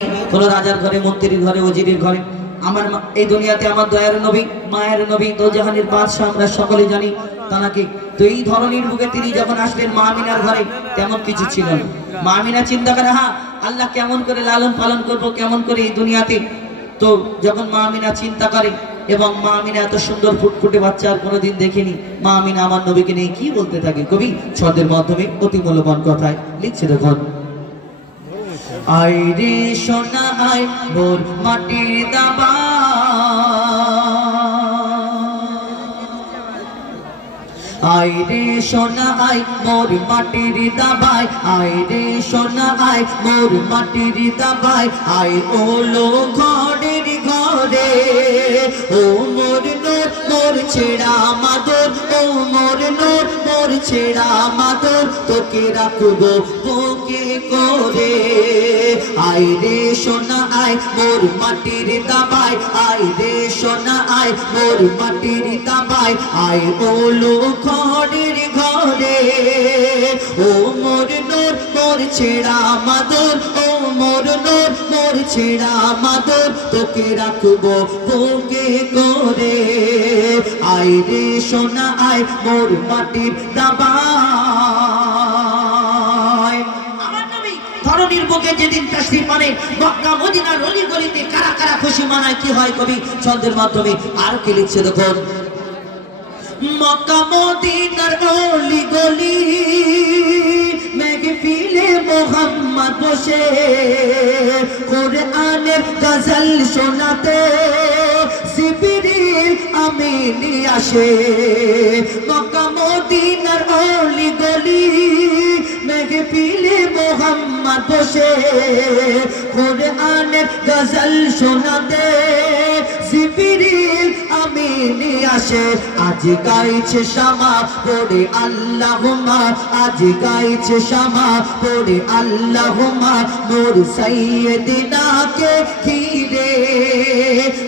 কোন রাজার ঘরে, মন্ত্রীর ঘরে, ওজিরের ঘরে। আমার এই দুনিয়াতে আমার দয়ার নবী, মায়ের নবী, দোজাহানের বাদশাহ আমরা সকলে জানি তানাকে। তো এই ধরনের বুকে তিনি যখন আসলেন মা আমিনার ঘরে, তেমন কিছু ছিল না। মা আমিনা চিন্তা করে, হ্যাঁ আল্লাহ কেমন করে লালন পালন করবো, কেমন করে এই দুনিয়াতে। তো যখন মা আমিনা চিন্তা করে, এবং মা আমিনা এত সুন্দর ফুটফুটে বাচ্চা আর কোনোদিন দেখেনি, মা আমিনা আমার নবীকে নিয়ে কি বলতে থাকে কবি ছন্দের মাধ্যমে অতি মূল্যবান কথায় লিখছে। দেখুন, আই রে সোনা আই মোর মাটির দাবা, আই রে সোনা আই মোর মাটির দাবাই, আই রে সোনা আই মোর মাটির দাবাই, আই ওলো ঘরের ঘরে। ও মোর নূর মোর ছেড়া মাদর, ও মোর নূর মোর ছেড়া মাদর, তোকে রাখবো বুকে করে। আই রে সোনা আই মোর মাটির দাবাই, আই রে সোনা আই মোর মাটির দাবাই, আই ওলো ঘরের ঘরে। ও মোর নূর মোর ছেড়া মাদর, ও মোর নূর মোর ছেড়া মাদর, তোকে রাখবো বুকে করে। আই রে সোনা আই মোর মাটির দাবাই। ধরনীর বুকে যেদিন তাশরীফ মানে মক্কা মদিনার অলি গলিতে কারা কারা খুশি মানায় কি হয় কবি ছন্দের মাধ্যমে আর কি লিখছে। দেখুন, মক্কা মদিনার অলি গলি মেহফিলে মোহাম্মদ বসে, কোরআনের গজল শোনাতে জিবরিল আমিন আসে। মক্কা মদিনার অলি গলি মেহফিলে মোহাম্মদ বসে, কোরআনের গজল শোনাতে জিবরিল আমিন আসে। আজ গাইছে শামা পড়ে আল্লাহুম্মা, আজ গাইছে শামা পড়ে আল্লাহুম্মা, নূর সাইয়্যিদিনাকে ঘিরে।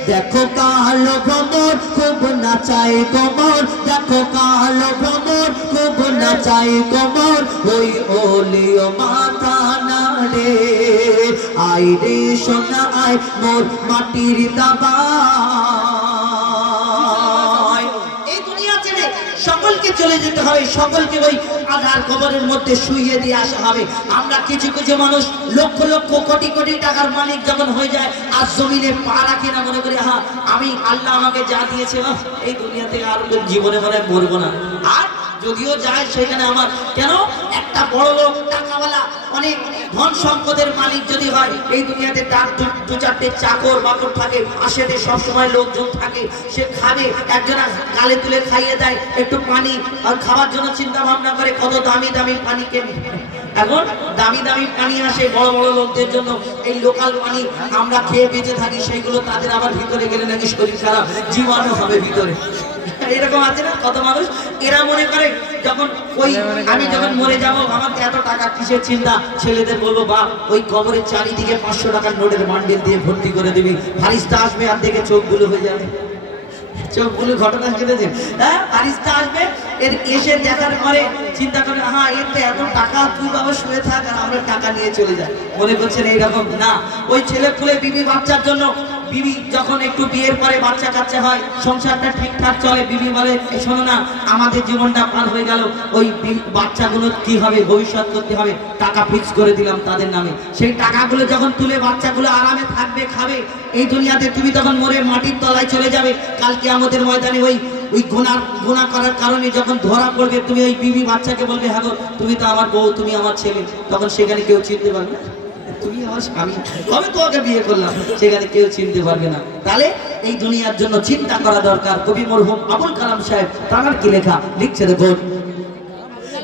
দেখো কালো ভ্রমর খুব নাচায় কোমর, দেখো কালো ভ্রমর খুব নাচায় কোমর, ওই ওলিও মাথা নাড়ে। আই রে সোনা আই মোর মাটির দাবাই। এই দুনিয়া ছেড়ে সকলকে চলে যেতে হবে, সকলকে ওই আধার কবরের মধ্যে শুইয়ে দিয়ে আসা হবে। আমরা কিছু কিছু মানুষ লক্ষ লক্ষ কোটি কোটি টাকার মালিক যখন হয়ে যায়, আর জমিনে পা রাখে না, মনে করি হ্যাঁ আমি আল্লাহ আমাকে যা দিয়েছে এই দুনিয়া থেকে আর জীবনে মনে মরবো না। আর যদিও যায় সেখানে আমার কেন, একটা বড় লোক টাকাওয়ালা অনেক ধন সম্পদের মালিক যদি হয়, এই দুনিয়াতে তার দু চারটে চাকর বাকর থাকে, আশেপাশে সব সময় লোকজন থাকে, সে খাবে, একজনা গালে তুলে খাইয়ে দেয় একটু পানি, আর খাওয়ার জন্য চিন্তা ভাবনা করে কত দামি দামি পানি কেনে। এখন দামি দামি পানি আসে বড় বড় লোকদের জন্য, এই লোকাল পানি আমরা খেয়ে বেঁচে থাকি, সেইগুলো তাদের আবার ভিতরে গেলে নাকি শরীর খারাপ, জীবাণু হবে ভিতরে। এরকম আছে না কত মানুষ, এরা মনে করে যখন ওই আমি যখন মরে যাবো আমার এত টাকা কিসের চিন্তা, ছেলেদের বলবো বা ওই কবরের চারিদিকে 500 টাকার নোটের বান্ডেল দিয়ে ভর্তি করে দিবি, ফারিস্তা আসবে আর দেখে চোখগুলো হয়ে যাবে, চোখগুলো ঘটনা কেটেছে। হ্যাঁ, ফারিস্তা আসবে, এর এসে দেখার পরে চিন্তা করে হ্যাঁ এর তো এত টাকা, তুই বাবা শুয়ে থাক আর আমরা টাকা নিয়ে চলে যাই। মনে করছেন এইরকম না, ওই ছেলে পুলে বিবি বাচ্চার জন্য, বিবি যখন একটু বিয়ের পরে বাচ্চা কাচ্চা হয়, সংসারটা ঠিকঠাক চলে, বিবি বলে শোনো না আমাদের জীবনটা পার হয়ে গেল, ওই বাচ্চাগুলো কি হবে, ভবিষ্যৎ করতে হবে, টাকা ফিক্স করে দিলাম তাদের নামে। সেই টাকাগুলো যখন তুলে বাচ্চাগুলো আরামে থাকবে, খাবে এই দুনিয়াতে, তুমি তখন মরে মাটির তলায় চলে যাবে। কালকে আমাদের ময়দানে ওই গুনাহ করার কারণে যখন ধরা পড়বে, তুমি ওই বিবি বাচ্চাকে বলবে হ্যাঁ গো তুমি তো আমার বউ, তুমি আমার ছেলে, তখন সেখানে কেউ চিনতে পারবে না, তুমি আমার স্বামী, কবে তোমাকে বিয়ে করলাম, সেখানে কেউ চিনতে পারবে না। তাহলে এই দুনিয়ার জন্য চিন্তা করা দরকার। কবি মরহুম আবুল কালাম সাহেব তার কি লেখা লিখছে, দেখুন,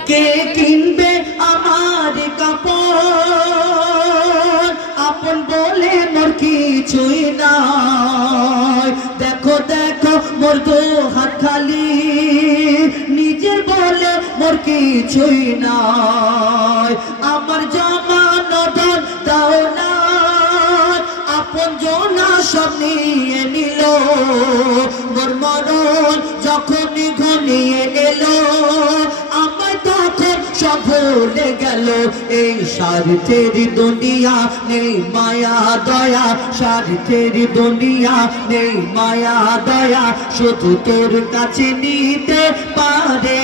কে কিনবে আমার কাপড়, আপন বলে মোর কিছুই নাই, দেখো দেখো মোর দু হাত খালি, নিজের বলে মোর কিছুই নাই, আমার জমানো ধন দাও না, আপন জনা সব নিয়ে নিল, মোর মরণ যখন ঘনিয়ে এলো, আমায় তখন সব ভুলে গেল এই স্বার্থের দুনিয়া নেই মায়া দয়া স্বার্থের দুনিয়া নেই মায়া দয়া শুধু তোর কাছে নিতে পারে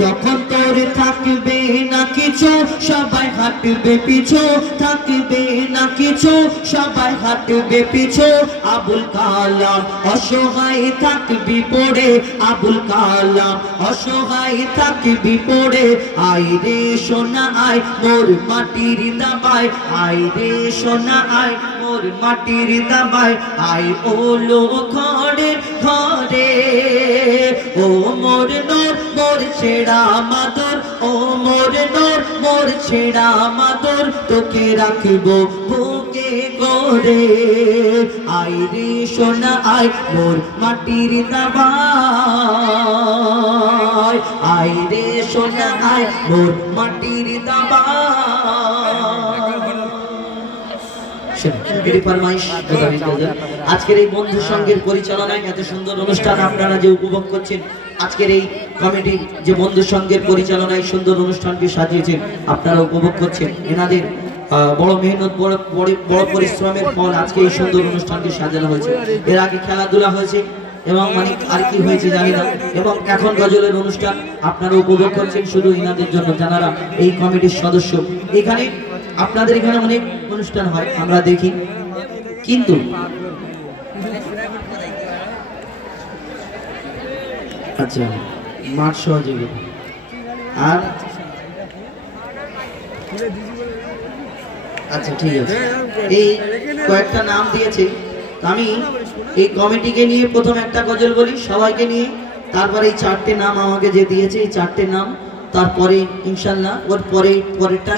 যখন তোর থাকবে না কিছু সবাই হাঁটবে পিছু থাকবে না কিছু সবাই হাঁটবে পিছু আবুল কালাম অসহায় থাকবি পড়ে আবুল কালাম অসহায় থাকবি পড়ে আয় রে সোনা আয় মোর মাটির দাবায় আয় রে সোনা আয় মোর মাটির দাবায় আয় ওলো ঘরে ঘরে ও মোর নূর মোর ছেড়া মাদর ও মোর নূর মোর ছেড়া মাদর তোকে রাখবো বুকে গড়ে আয় রে সোনা আয় মোর মাটির দাবায় আয় রে সোনা আয় মোর মাটির দাবায় আজকের এই বন্ধু সংঘের পরিচালনায় এত সুন্দর অনুষ্ঠান আপনারা যে উপভোগ করছেন আজকের এই কমিটি যে বন্ধু সংঘের পরিচালনায় সুন্দর অনুষ্ঠানটি সাজিয়েছেন আপনারা উপভোগ করছেন এনাদের বড় মেহনত বড় পরিশ্রমের ফল আজকে এই সুন্দর অনুষ্ঠানটি সাজানো হয়েছে এর আগে খেলাধুলা হয়েছে এবং মানে আর কি হয়েছে জানি না এবং এখন গজলের অনুষ্ঠান আপনারা উপভোগ করছেন শুধু এনাদের জন্য যারা এই কমিটির সদস্য এখানে আপনাদের এখানে অনেক অনুষ্ঠান হয় আমরা দেখি কিন্তু আচ্ছা মাঠ সহযোগী আর আচ্ছা ঠিক আছে এই কয়েকটা নাম দিয়েছে আমি এই কমিটিকে নিয়ে প্রথম একটা গজল বলি সবাইকে নিয়ে তারপরে এই চারটে নাম আমাকে যে দিয়েছে এই চারটে নাম তারপরে ইনশাআল্লাহ ওর পরেরটা